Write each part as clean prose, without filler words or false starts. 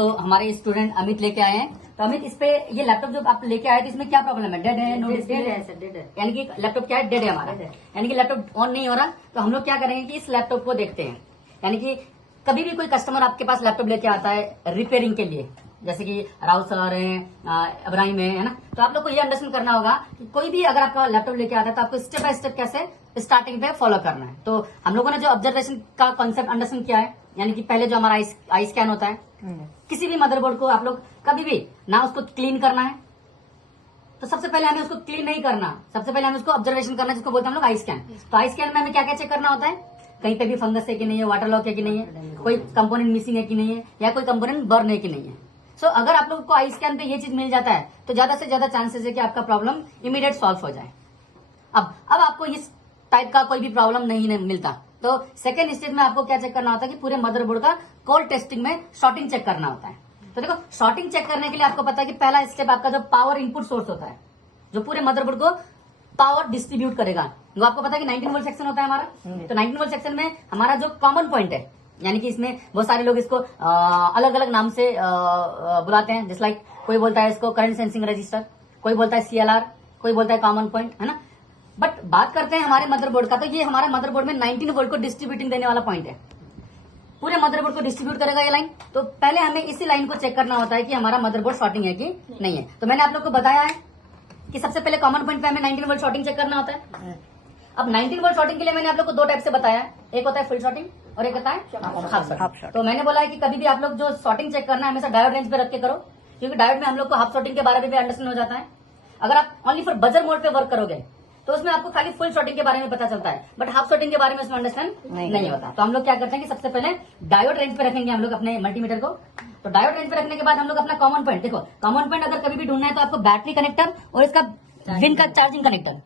तो हमारे स्टूडेंट अमित लेके आए हैं। तो अमित, इस पे ये लैपटॉप जो आप लेके आए थे इसमें क्या प्रॉब्लम है? डेड है? नो डिस्प्ले है सर, डेड है। यानी कि लैपटॉप क्या है? डेड है हमारा, यानी कि लैपटॉप ऑन नहीं हो रहा। तो हम लोग क्या करेंगे कि इस लैपटॉप को देखते हैं। यानी कि कभी भी कोई कस्टमर आपके पास लैपटॉप लेके आता है रिपेयरिंग के लिए, जैसे कि राव सर है, इब्राहिम है ना, तो आप लोग को ये अंडरस्टैंड करना होगा कि कोई भी अगर आपका लैपटॉप लेके आता है तो आपको स्टेप बाय स्टेप कैसे स्टार्टिंग पे फॉलो करना है। तो हम लोगों ने जो ऑब्जर्वेशन का कॉन्सेप्ट अंडरस्टैंड किया है, यानी कि पहले जो हमारा आई स्कैन होता है, किसी भी मदरबोर्ड को आप लोग कभी भी ना उसको क्लीन करना है, तो सबसे पहले हमें उसको क्लीन नहीं करना, सबसे पहले हमें उसको ऑब्जर्वेशन करना है, जिसको बोलते हैं हम लोग आई स्कैन। तो आई स्कैन में हमें क्या क्या चेक करना होता है? कहीं पे भी फंगस है कि नहीं है, वाटर लॉक है कि नहीं है, कोई कंपोनेंट मिसिंग है कि नहीं है, या कोई कंपोनेंट बर्न है कि नहीं है। सो अगर आप लोग को आई स्कैन पे ये चीज मिल जाता है तो ज्यादा से ज्यादा चांसेस है कि आपका प्रॉब्लम इमीडिएट सॉल्व हो जाए। अब आपको इस टाइप का कोई भी प्रॉब्लम नहीं मिलता, तो सेकेंड स्टेज में आपको क्या चेक करना होता है कि पूरे मदरबोर्ड का कोर टेस्टिंग में शॉर्टिंग चेक करना होता है। तो देखो, शॉर्टिंग चेक करने के लिए आपको पता है कि पहला स्टेप आपका जो पावर इनपुट सोर्स होता है, जो पूरे मदरबोर्ड को पावर डिस्ट्रीब्यूट करेगा, वो आपको पता है कि 19 वोल्ट सेक्शन होता है हमारा। तो 19 वोल्ट सेक्शन में हमारा जो कॉमन पॉइंट है, यानी कि इसमें बहुत सारे लोग इसको अलग अलग नाम से बुलाते हैं, जैसे लाइक कोई बोलता है इसको करंट सेंसिंग रजिस्टर, कोई बोलता है CLR, कोई बोलता है कॉमन पॉइंट, है ना। बट बात करते हैं हमारे मदरबोर्ड का, तो ये हमारा मदरबोर्ड में 19 वोल्ट को डिस्ट्रीब्यूटिंग देने वाला पॉइंट है, पूरे मदरबोर्ड को डिस्ट्रीब्यूट करेगा ये लाइन। तो पहले हमें इसी लाइन को चेक करना होता है कि हमारा मदरबोर्ड शॉर्टिंग है कि नहीं है। तो मैंने आप लोग को बताया है कि सबसे पहले कॉमन पॉइंट पे हमें 19 वोल्ट शॉर्टिंग चेक करना होता है। अब 19 वोल्ट शॉर्टिंग के लिए मैंने आप लोग को दो टाइप से बताया है, एक होता है फुल शॉर्टिंग और एक होता है हाफ शॉर्टिंग। तो मैंने बोला है कि कभी भी आप लोग जो शॉर्टिंग चेक करना है हमेशा डायोड रेंज पे रख के करो, क्योंकि डायोड में हम लोग को हाफ शॉर्टिंग के बारे में भी अंडरस्टैंड हो जाता है। अगर आप ओनली फॉर बजर मोड पे वर्क करोगे तो उसमें आपको खाली फुल शॉर्टिंग के बारे में पता चलता है, बट हाफ शॉर्टिंग के बारे में उसमें अंडरस्टैंड नहीं होता। तो हम लोग क्या करते हैं कि सबसे पहले डायोड रेंज पे रखेंगे हम लोग अपने मल्टीमीटर को। तो डायोड रेंज पे रखने के बाद हम लोग अपना कॉमन पॉइंट, देखो कॉमन पॉइंट अगर कभी भी ढूंढना है तो आपको बैटरी कनेक्टर और इसका विन का चार्जिंग कनेक्टर,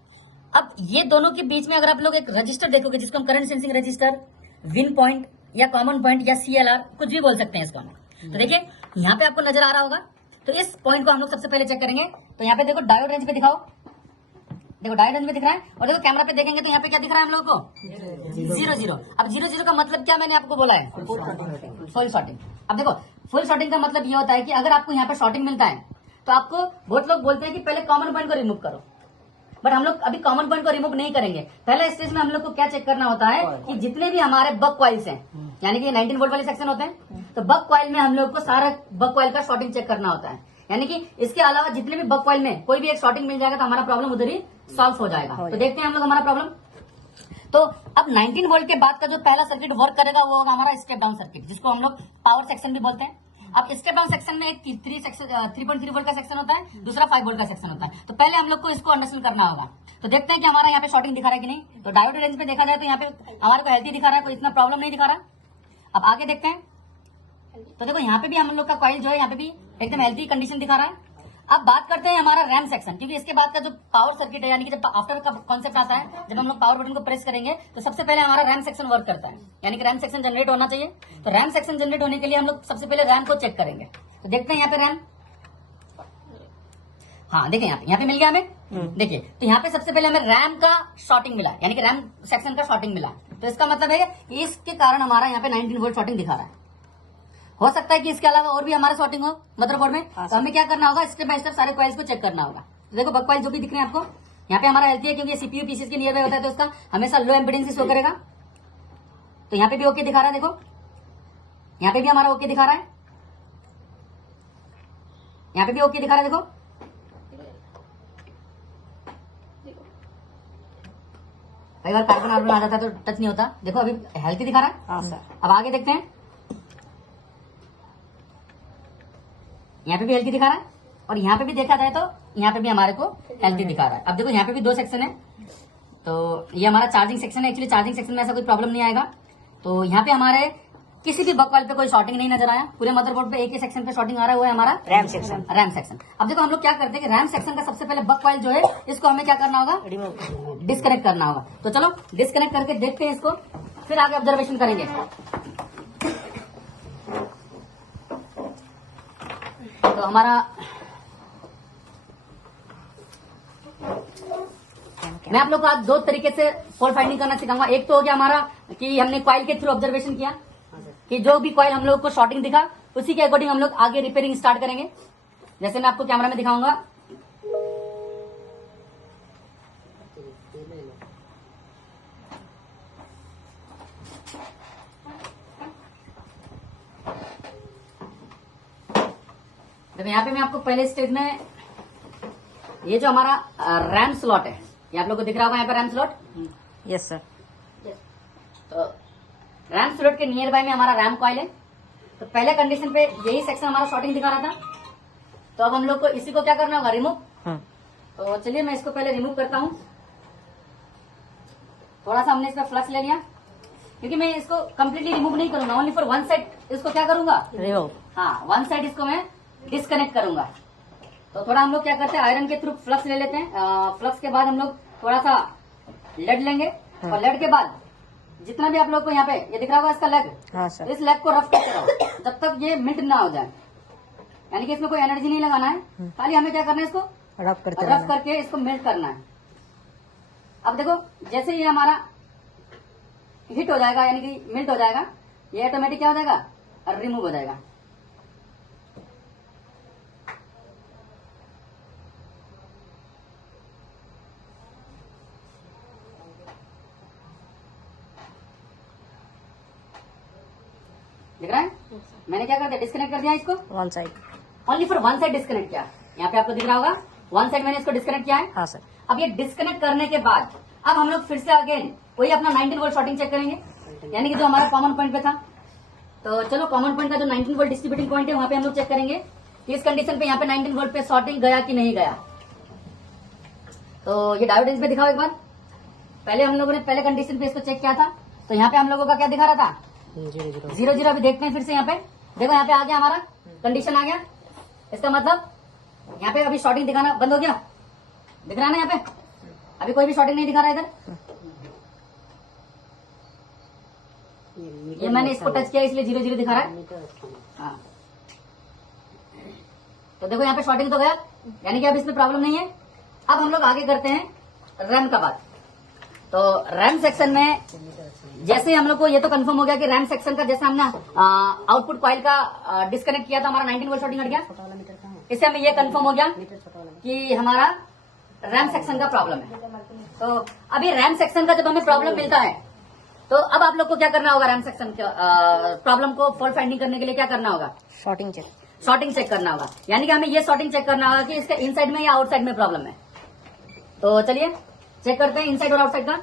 अब ये दोनों के बीच में अगर आप लोग एक रजिस्टर देखोगे, जिसको हम current sensing register, win point या कॉमन पॉइंट या CLR कुछ भी बोल सकते हैं इसको। तो देखिए यहाँ पे आपको नजर आ रहा होगा, तो इस पॉइंट को हम लोग सबसे पहले चेक करेंगे। तो यहाँ पे देखो डायोड रेंज पे दिखाओ, देखो डायोड रेंज में दिख रहा है, और देखो कैमरा पे देखेंगे तो यहाँ पे क्या दिख रहा है हम लोग को? 0 अब 0 का मतलब क्या मैंने आपको बोला है? Full shorting. अब देखो फुल शॉर्टिंग का मतलब ये होता है कि अगर आपको यहाँ पे शॉर्टिंग मिलता है तो आपको बहुत लोग बोलते हैं कि पहले कॉमन पॉइंट को रिमूव करो, बट हम लोग अभी कॉमन पॉइंट को रिमूव नहीं करेंगे। पहले स्टेज में हम लोग को क्या चेक करना होता है कि जितने भी हमारे बक कॉइल्स हैं, यानी कि 19 वोल्ट वाले सेक्शन होते हैं, तो बक कॉइल में हम लोग को सारा बक कॉइल का शॉर्टिंग चेक करना होता है। यानी कि इसके अलावा जितने भी बक कॉइल में कोई भी एक शॉर्टिंग मिल जाएगा तो हमारा प्रॉब्लम उधर ही सॉल्व हो जाएगा। तो देखते हैं हम लोग हमारा प्रॉब्लम। तो अब 19 वोल्ट के बाद का जो पहला सर्किट वर्क करेगा वो होगा हमारा स्टेप डाउन सर्किट, जिसको हम लोग पावर सेक्शन भी बोलते हैं। अब स्टेप डाउन सेक्शन में एक 3.3 वोल्ट का सेक्शन होता है, दूसरा 5 वोल्ट का सेक्शन होता है। तो पहले हम लोग को इसको अंडरस्टैंड करना होगा। तो देखते हैं कि हमारा यहाँ पे शॉर्टिंग दिखा रहा है कि नहीं। तो डायोड रेंज में देखा जाए तो यहाँ पे हमारे को हेल्थी दिखा रहा है, कोई इतना प्रॉब्लम नहीं दिखा रहा। अब आगे देखते हैं, तो देखो यहाँ पे भी हम लोग का कॉइल जो है यहाँ पे भी एकदम हेल्थी कंडीशन दिखा रहा है। अब बात करते हैं हमारा रैम सेक्शन, क्योंकि इसके बाद का जो पावर सर्किट है, यानी कि जब आफ्टर का कॉन्सेप्ट आता है, जब हम लोग पावर बटन को प्रेस करेंगे तो सबसे पहले हमारा रैम सेक्शन वर्क करता है, यानी कि रैम सेक्शन जनरेट होना चाहिए। तो रैम सेक्शन जनरेट होने के लिए हम लोग सबसे पहले रैम को चेक करेंगे। तो देखते हैं यहाँ पे रैम, हाँ देखिए यहाँ पे मिल गया हमें। देखिए तो यहाँ पे सबसे पहले हमें रैम का शॉर्टिंग मिला, यानी कि रैम सेक्शन का शॉर्टिंग मिला। तो इसका मतलब है कि इसके कारण हमारा यहाँ पे 19 वोल्ट शॉर्टिंग दिखा रहा है। हो सकता है कि इसके अलावा और भी हमारा शॉर्टिंग हो मदरबोर्ड में। तो हमें क्या करना होगा, स्टेप बाय स्टेप सारे कॉइल्स को चेक करना होगा। तो देखो बक कॉइल जो भी दिख रहे हैं आपको, यहाँ पे हमारा हेल्थी है क्योंकि CPU पीसीस के नियर बाय होता है, तो उसका हमेशा लो एम्पीडेंस शो करेगा। तो यहाँ पे भी ओके दिखा रहा है, देखो यहाँ पे भी हमारा ओके दिखा रहा है, यहाँ पे भी ओके दिखा रहा है। देखो कई बार कार्बन आर्बन आ जाता है तो टच नहीं होता। देखो अभी हेल्थी दिखा रहा है। अब आगे देखते हैं, यहाँ पे भी हेल्थी दिखा रहा है, और यहाँ पे भी देखा जाए तो यहाँ पे भी हमारे को हेल्थी दिखा रहा है। अब देखो यहाँ पे भी दो सेक्शन है, तो ये हमारा चार्जिंग सेक्शन है। एक्चुअली चार्जिंग सेक्शन में ऐसा कोई प्रॉब्लम नहीं आएगा। तो यहाँ पे हमारे किसी भी बक कॉइल पे कोई शॉर्टिंग नहीं नजर आया। पूरे मदरबोर्ड पे एक ही सेक्शन पे शॉर्टिंग आ रहा है, वो है हमारा रैम सेक्शन। अब देखो हम लोग क्या करते हैं कि रैम सेक्शन का सबसे पहले बक कॉइल जो है इसको हमें क्या करना होगा, डिस्कनेक्ट करना होगा। तो चलो डिस्कनेक्ट करके देखते हैं इसको, फिर आगे ऑब्जर्वेशन करेंगे। तो हमारा मैं आप लोग को आज दो तरीके से फॉल्ट फाइंडिंग करना सिखाऊंगा। एक तो हो गया हमारा कि हमने कॉइल के थ्रू ऑब्जर्वेशन किया कि जो भी कॉइल हम लोग को शॉर्टिंग दिखा उसी के अकॉर्डिंग हम लोग आगे रिपेयरिंग स्टार्ट करेंगे। जैसे मैं आपको कैमरा में दिखाऊंगा। देखो यहाँ पे मैं आपको पहले स्टेज में ये जो हमारा रैम स्लॉट है, ये आप लोग को दिख रहा होगा यहाँ पे रैम स्लॉट। Yes sir. तो रैम स्लॉट के नियर बाय में हमारा रैम कॉइल है। तो पहले कंडीशन पे यही सेक्शन हमारा शॉर्टिंग दिखा रहा था। तो अब हम लोग को इसी को क्या करना होगा, रिमूव। तो चलिए मैं इसको पहले रिमूव करता हूँ। थोड़ा सा हमने इसमें फ्लक्स ले लिया, क्योंकि मैं इसको कंप्लीटली रिमूव नहीं करूंगा, ओनली फॉर वन साइड इसको क्या करूंगा, रिमूव। हाँ, वन साइड इसको मैं डिस्कनेक्ट करूंगा। तो थोड़ा हम लोग क्या करते हैं, आयरन के थ्रू फ्लक्स ले लेते हैं। फ्लक्स के बाद हम लोग थोड़ा सा लेड लेंगे, और लेड के बाद जितना भी आप लोग को यहाँ पे ये दिख रहा होगा इसका लेग, हाँ सर। इस लेग को रफ करते रहो जब तक ये मिल्ट ना हो जाए। यानी कि इसमें कोई एनर्जी नहीं लगाना है, खाली हमें क्या करना है, इसको रफ करके इसको मेल्ट करना है। अब देखो जैसे ये हमारा हिट हो जाएगा, यानी कि मेल्ट हो जाएगा, ये ऑटोमेटिक क्या हो जाएगा, रिमूव हो जाएगा। दिख रहा है, मैंने क्या कर दिया, डिस्कनेक्ट कर दिया इसको, one side, only for one side disconnect किया। यहाँ पे आपको दिख रहा होगा वन साइड मैंने इसको डिस्कनेक्ट किया है। हाँ सर। अब ये डिस्कनेक्ट करने के बाद अब हम लोग फिर से अगेन वही अपना 19 वोल्ट शॉर्टिंग चेक करेंगे, यानी कि जो हमारा कॉमन पॉइंट पे था। तो चलो कॉमन पॉइंट का जो 19 वोल्ट डिस्ट्रीब्यूटिंग पॉइंट है वहां पे हम लोग चेक करेंगे कि इस कंडीशन पे यहाँ पे 19 वोल्ट पे शॉर्टिंग गया कि नहीं गया। तो ये डायोड पे दिखाओ एक बार। पहले हम लोगों ने पहले कंडीशन पे इसको चेक किया था, तो यहाँ पे हम लोगों का क्या दिखा रहा था, 0 अभी देखते हैं फिर से। यहाँ पे देखो, यहाँ पे आ गया हमारा कंडीशन आ गया। इसका मतलब यहाँ पे अभी शॉर्टिंग दिखाना बंद हो गया, दिख रहा है ना, यहाँ पे अभी कोई भी शॉर्टिंग नहीं दिखा रहा है इधर। ये मैंने इसको टच किया इसलिए 0 दिखा रहा है। हाँ, तो देखो यहाँ पे शॉर्टिंग तो गया, यानी कि अब इसमें प्रॉब्लम नहीं है। अब हम लोग आगे करते हैं रैम का बात। तो रैम सेक्शन में जैसे हम लोग को ये तो कंफर्म हो गया कि रैम सेक्शन का जैसे हमने आउटपुट कॉइल का डिस्कनेक्ट किया था, हमारा 19 वोल्ट शॉर्टिंग हट गया। इससे हमें ये कंफर्म हो गया कि हमारा रैम सेक्शन का प्रॉब्लम है। तो अभी रैम सेक्शन का जब हमें प्रॉब्लम मिलता है, तो अब आप लोग को क्या करना होगा, रैम सेक्शन प्रॉब्लम को फॉल्ट फाइंडिंग करने के लिए क्या करना होगा, शॉर्टिंग चेक करना होगा। यानी कि हमें ये शॉर्टिंग चेक करना होगा कि इसके इनसाइड में या आउटसाइड में प्रॉब्लम है। तो चलिए चेक करते हैं इनसाइड और आउटसाइड का।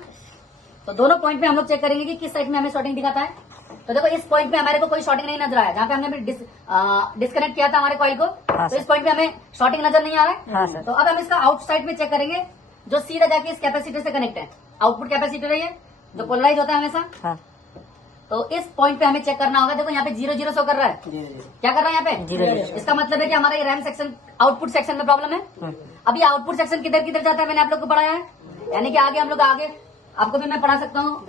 तो दोनों पॉइंट पे हम लोग चेक करेंगे कि किस साइड में हमें शॉर्टिंग दिखाता है। तो देखो इस पॉइंट पे हमारे को कोई शॉर्टिंग नहीं नजर आया, जहाँ पे हमने डिस्कनेक्ट किया था हमारे कॉइल को। हाँ, तो इस पॉइंट पे हमें शॉर्टिंग नजर नहीं आ रहा है। हाँ, सर। तो अब हम इसका आउटसाइड में चेक करेंगे, जो सीधा जाके इस कैपेसिटर से कनेक्ट है। आउटपुट कैपेसिटर है ये, जो पोलराइज होता है हमेशा। हाँ। तो इस पॉइंट पे हमें चेक करना होगा। देखो यहाँ पे 0 शो कर रहा है, क्या कर रहा है यहाँ पे, 0। इसका मतलब है कि हमारा ये रैम सेक्शन आउटपुट सेक्शन में प्रॉब्लम है। अभी आउटपुट सेक्शन किधर किधर जाता है मैंने आप लोग को पढ़ाया है, यानी कि आगे हम लोग आगे आपको भी मैं पढ़ा सकता हूँ।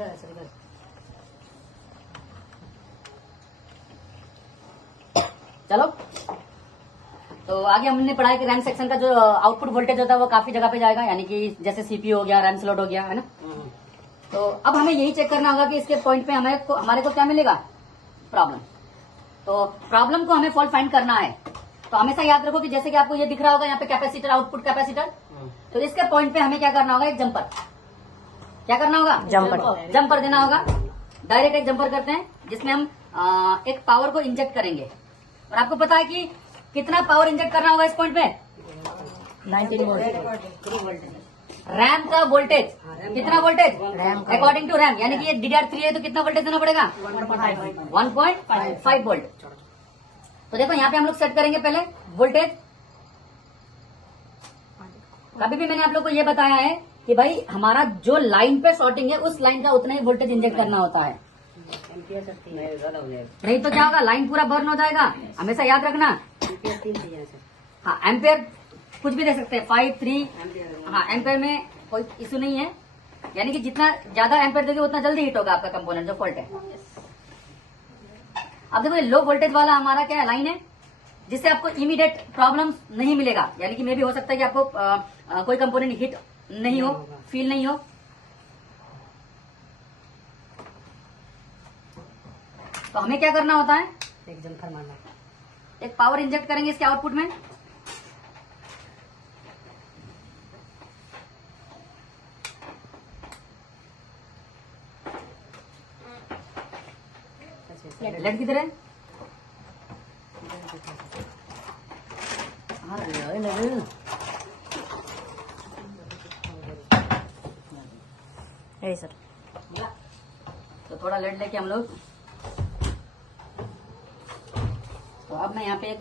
चलो, तो आगे हमने पढ़ा है कि रैम सेक्शन का जो आउटपुट वोल्टेज होता है वो काफी जगह पे जाएगा, यानी कि जैसे सीपीयू हो गया, रैम स्लॉट हो गया, है ना। तो अब हमें यही चेक करना होगा कि इसके पॉइंट पे हमारे को क्या मिलेगा, प्रॉब्लम। तो प्रॉब्लम को हमें फॉल्ट फाइंड करना है। तो हमेशा याद रखो कि जैसे कि आपको ये दिख रहा होगा यहाँ पे कैपेसिटर, आउटपुट कैपेसिटर, तो इसके पॉइंट पे हमें क्या करना होगा, एक जंपर, क्या करना होगा, जंपर देना होगा। डायरेक्ट एक जंपर करते हैं जिसमें हम एक पावर को इंजेक्ट करेंगे। और आपको पता है कि कितना पावर इंजेक्ट करना होगा इस पॉइंट पे, 19 वोल्ट। रैम का वोल्टेज, कितना वोल्टेज, अकॉर्डिंग टू रैम, यानी कि ये DDR3 है तो कितना वोल्टेज देना पड़ेगा, 1.5 वोल्ट। तो देखो यहाँ पे हम लोग सेट करेंगे पहले वोल्टेज। कभी भी मैंने आप लोग को ये बताया है कि भाई हमारा जो लाइन पे शॉर्टिंग है उस लाइन का उतना ही वोल्टेज इंजेक्ट करना होता है, नहीं तो क्या होगा, लाइन पूरा बर्न हो जाएगा। हमेशा याद रखना। हाँ, एम्पेयर कुछ भी दे सकते हैं, 5, 3। हाँ, एम्पेयर में कोई इशू नहीं है, यानी कि जितना ज्यादा एम्पेयर देंगे उतना जल्दी हिट होगा आपका कंपोनेंट जो फॉल्ट है। अब देखो लो वोल्टेज वाला हमारा क्या है, लाइन है, जिससे आपको इमीडिएट प्रॉब्लम नहीं मिलेगा। यानी कि मे भी हो सकता है कि आपको कोई कंपोनेंट हिट नहीं हो, फील नहीं हो। तो हमें क्या करना होता है, एक जंपर मारना। एक पावर इंजेक्ट करेंगे इसके आउटपुट में। लेट किधर है? यही सर। तो थोड़ा लेट लेके हम लोग, तो अब मैं यहाँ पे एक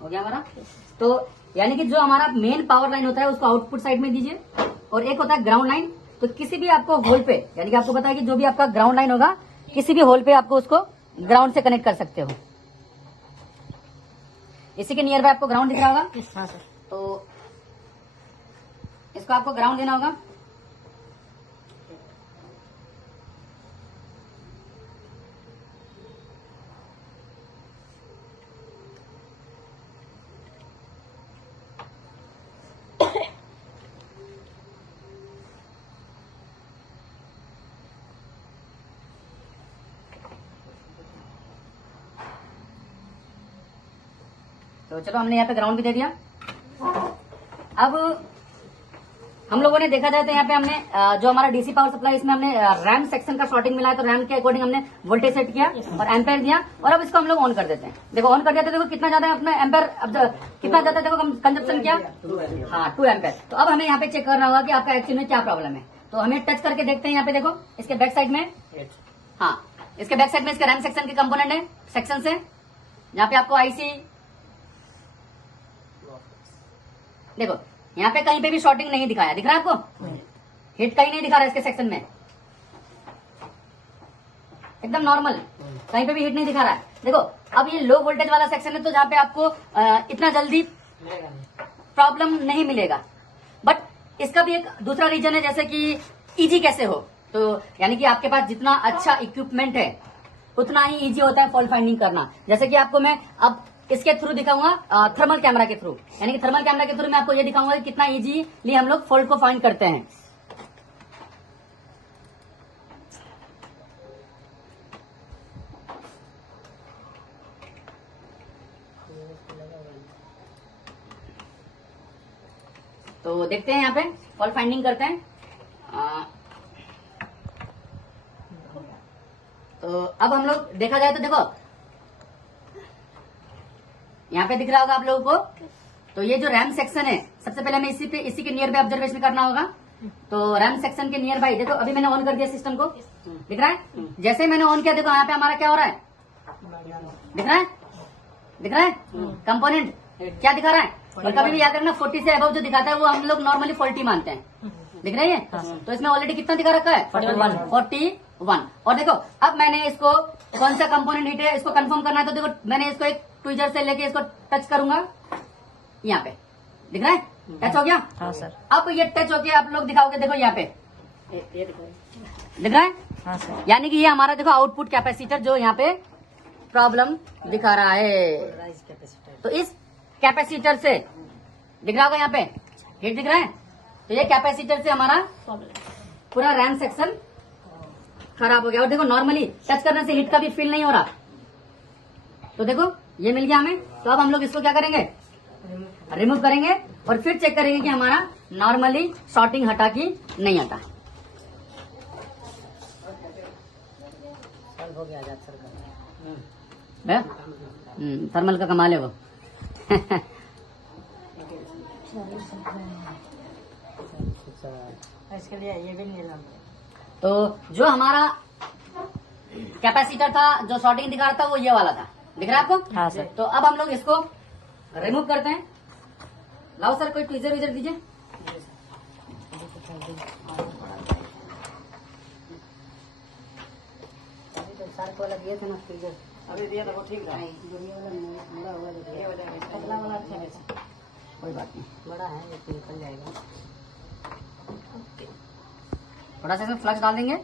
हो गया हमारा। तो यानी कि जो हमारा मेन पावर लाइन होता है उसको आउटपुट साइड में दीजिए, और एक होता है ग्राउंड लाइन। तो किसी भी आपको होल पे, यानी कि आपको पता है कि जो भी आपका ग्राउंड लाइन होगा किसी भी होल पे आपको उसको ग्राउंड से कनेक्ट कर सकते हो। इसी के नियर बाय आपको ग्राउंड दिख रहा होगा। हाँ सर। तो इसको आपको ग्राउंड देना होगा। तो चलो हमने यहाँ पे ग्राउंड भी दे दिया। अब हम लोगों ने देखा जाए तो यहाँ पे हमने जो हमारा डीसी पावर सप्लाई, इसमें हमने रैम सेक्शन का शॉर्टिंग मिला है, तो रैम के अकॉर्डिंग हमने वोल्टेज सेट किया और एम्पेयर दिया। और अब इसको हम लोग ऑन कर देते हैं। देखो ऑन कर दिया तो देखो कितना ज्यादा है अपना एम्पेयर, अब कितना ज्यादा देखो कंजप्शन किया, हाँ 2 एम्पेयर। तो अब हमें यहाँ पे चेक करना होगा कि आपका एक्चुअली में क्या प्रॉब्लम है। तो हमें टच करके देखते हैं। यहाँ पे देखो इसके बैक साइड में, हाँ इसके बैक साइड में इसके रैम सेक्शन के कंपोनेंट है, सेक्शन से यहाँ पे आपको आईसी, देखो यहाँ पे कहीं पे भी शॉर्टिंग नहीं दिखाया, दिख रहा है आपको? हिट कहीं नहीं दिखा रहा है इसके सेक्शन में, एकदम नॉर्मल, कहीं पे भी हिट नहीं दिखा रहा है। देखो अब ये लो वोल्टेज वाला सेक्शन है, तो जहाँ पे आपको इतना जल्दी प्रॉब्लम नहीं मिलेगा। बट इसका भी एक दूसरा रीजन है, जैसे कि इजी कैसे हो। तो यानी कि आपके पास जितना अच्छा इक्विपमेंट है उतना ही इजी होता है फॉल्ट फाइंडिंग करना। जैसे कि आपको मैं अब इसके थ्रू दिखाऊंगा, थर्मल कैमरा के थ्रू, यानी कि थर्मल कैमरा के थ्रू मैं आपको ये दिखाऊंगा कि कितना इजीली हम लोग फॉल्ट को फाइंड करते हैं। तो देखते हैं यहाँ पे फॉल्ट फाइंडिंग करते हैं। तो अब हम लोग देखा जाए तो देखो यहाँ पे दिख रहा होगा आप लोगों को। तो ये जो रैम सेक्शन है, सबसे पहले हमें इसी के नियर बाय ऑब्जर्वेशन करना होगा। तो रैम सेक्शन के नियर बाय देखो, अभी मैंने ऑन कर दिया सिस्टम को, दिख रहा है? जैसे ही मैंने ऑन किया देखो यहाँ पे हमारा क्या हो रहा है, दिख रहा है? दिख रहा है कंपोनेंट क्या दिखा रहा है? और कभी भी याद रखना 40 से अबव जो दिखाता है वो हम लोग नॉर्मली फॉल्टी मानते हैं। दिख रही है? तो इसमें ऑलरेडी कितना दिखा रखा है? 41। और देखो अब मैंने इसको कौन सा कंपोनेंट हिट है इसको कंफर्म करना है। तो देखो मैंने इसको एक ट्विजर से लेके इसको टच करूंगा, यहाँ पे दिख रहा है? टच हो गया। हाँ सर। अब ये टच हो गया, आप लोग दिखाओगे देखो यहाँ पे दिख रहा है? हाँ सर। यानी कि ये हमारा देखो आउटपुट कैपेसिटर जो यहाँ पे प्रॉब्लम दिखा रहा है। तो इस कैपेसिटर से दिख रहा होगा यहाँ पे हिट दिख रहा है। तो ये कैपेसिटर से हमारा पूरा रैम सेक्शन खराब हो गया। और देखो नॉर्मली टच करने से हिट का भी फील नहीं हो रहा। तो देखो ये मिल गया हमें। तो अब हम लोग इसको क्या करेंगे, रिमूव करेंगे और फिर चेक करेंगे कि हमारा नॉर्मली शॉर्टिंग हटा कि नहीं हटा। हो गया थर्मल का कमाल है वो। इसके लिए ये भी नहीं। तो जो हमारा कैपेसिटर था जो शॉर्टिंग दिखा रहा था वो ये वाला था, दिख रहा है आपको? हाँ सर। तो अब हम लोग इसको रिमूव करते हैं। लाओ सर कोई ट्विजर विजर दीजिए। सर को वाला दिए थे ना ट्विजर, अभी दिया था वो ठीक था। पतला वाला अच्छा है, कोई बात नहीं, बड़ा है लेकिन निकल जाएगा। थोड़ा सा इसमें फ्लक्स डाल देंगे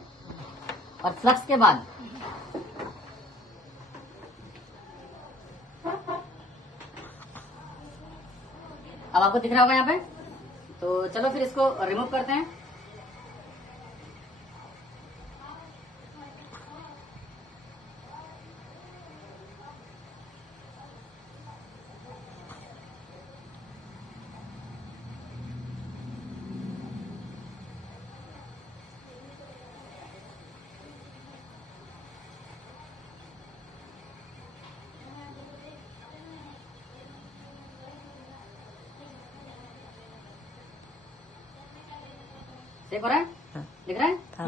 और फ्लक्स के बाद अब आपको दिख रहा होगा यहाँ पे। तो चलो फिर इसको रिमूव करते हैं। सेफ हो रहा है? हाँ। दिख रहा है? हाँ।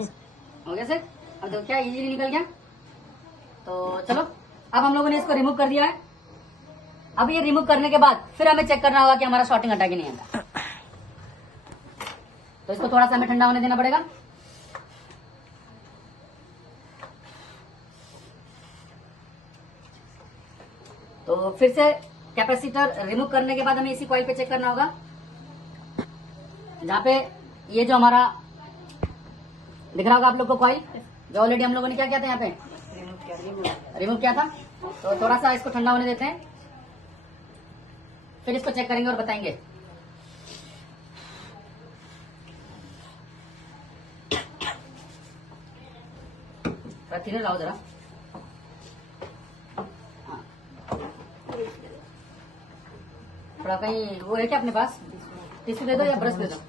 हो गया सर। अब देखो क्या इजीली निकल गया। तो चलो अब हम लोगों ने इसको रिमूव कर दिया है। अब ये रिमूव करने के बाद फिर हमें चेक करना होगा कि हमारा शॉर्टिंग हटा कि नहीं हटा। तो इसको थोड़ा सा हमें ठंडा होने देना पड़ेगा। तो फिर से कैपेसिटर रिमूव करने के बाद हमें इसी कॉइल पे चेक करना होगा, जहां पे ये जो हमारा दिख रहा होगा आप लोग को कॉइल, जो ऑलरेडी हम लोगों ने क्या किया था यहाँ पे रिमूव किया था। तो थोड़ा सा इसको ठंडा होने देते हैं, फिर इसको चेक करेंगे और बताएंगे। धीरे लाओ जरा। हाँ। थोड़ा कहीं वो है क्या अपने पास? टिश्यू दे दो या ब्रश दे दो।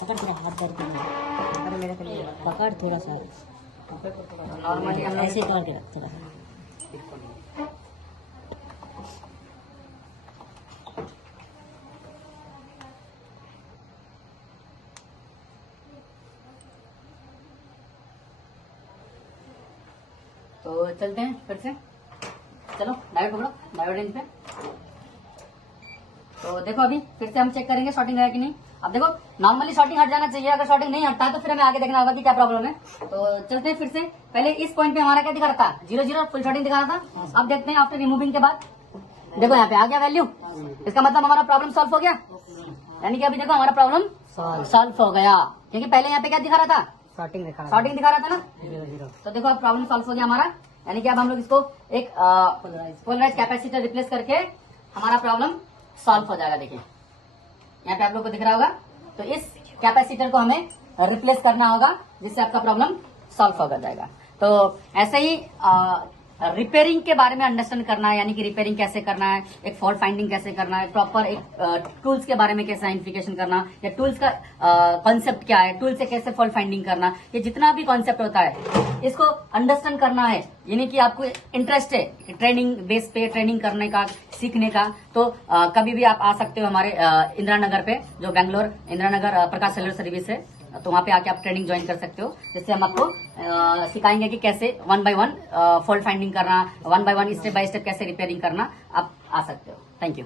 पकड़ थोड़ा हाथ करके अरे मेरे को नहीं पकड़ थोड़ा सा नॉर्मली हम लोग ऐसे तोड़ के रख थोड़ा सा। तो चलते हैं फिर से। चलो डायोड पकड़ो, डायोड रेंज पे। तो देखो अभी फिर से हम चेक करेंगे शॉर्टिंग है कि नहीं। अब देखो नॉर्मली शॉर्टिंग हट जाना चाहिए, अगर शॉर्टिंग नहीं हटता है तो फिर हमें आगे देखना होगा कि क्या प्रॉब्लम है। तो चलते हैं फिर से। पहले इस पॉइंट पे हमारा क्या दिखा रहा था? 0 फुल शॉर्टिंग दिखा रहा था। अब देखते हैं आफ्टर रिमूविंग के बाद, देखो यहाँ पे आ गया वैल्यू। इसका मतलब हमारा प्रॉब्लम सॉल्व हो गया, यानी कि अभी देखो हमारा प्रॉब्लम सॉल्व हो गया, क्योंकि पहले यहाँ पे क्या दिखा रहा था? शॉर्टिंग दिखा शॉर्टिंग दिखा रहा था ना। 0 तो देखो अब प्रॉब्लम सॉल्व हो गया हमारा, यानी कि अब हम लोग इसको एक पोलराइज कैपेसिटर रिप्लेस करके हमारा प्रॉब्लम सॉल्व हो जाएगा। देखिए यहाँ पे आप लोग को दिख रहा होगा। तो इस कैपेसिटर को हमें रिप्लेस करना होगा, जिससे आपका प्रॉब्लम सॉल्व हो जाएगा। तो ऐसे ही रिपेयरिंग के बारे में अंडरस्टैंड करना है, यानी कि रिपेयरिंग कैसे करना है, एक फॉल्ट फाइंडिंग कैसे करना है, प्रॉपर एक टूल्स के बारे में कैसे आइडेंटिफिकेशन करना, या टूल्स का कॉन्सेप्ट क्या है, टूल से कैसे फॉल्ट फाइंडिंग करना, ये जितना भी कॉन्सेप्ट होता है इसको अंडरस्टैंड करना है। यानी कि आपको इंटरेस्ट है ट्रेनिंग बेस पे ट्रेनिंग करने का, सीखने का, तो कभी भी आप आ सकते हो हमारे इंदिरा नगर पे, जो बैंगलोर इंदिरा नगर प्रकाश सेलर सर्विस है। तो वहां पे आके आप ट्रेनिंग ज्वाइन कर सकते हो, जिससे हम आपको सिखाएंगे कि कैसे 1 by 1 फॉल्ट फाइंडिंग करना, 1 by 1 स्टेप बाय स्टेप कैसे रिपेयरिंग करना, आप आ सकते हो। Thank you.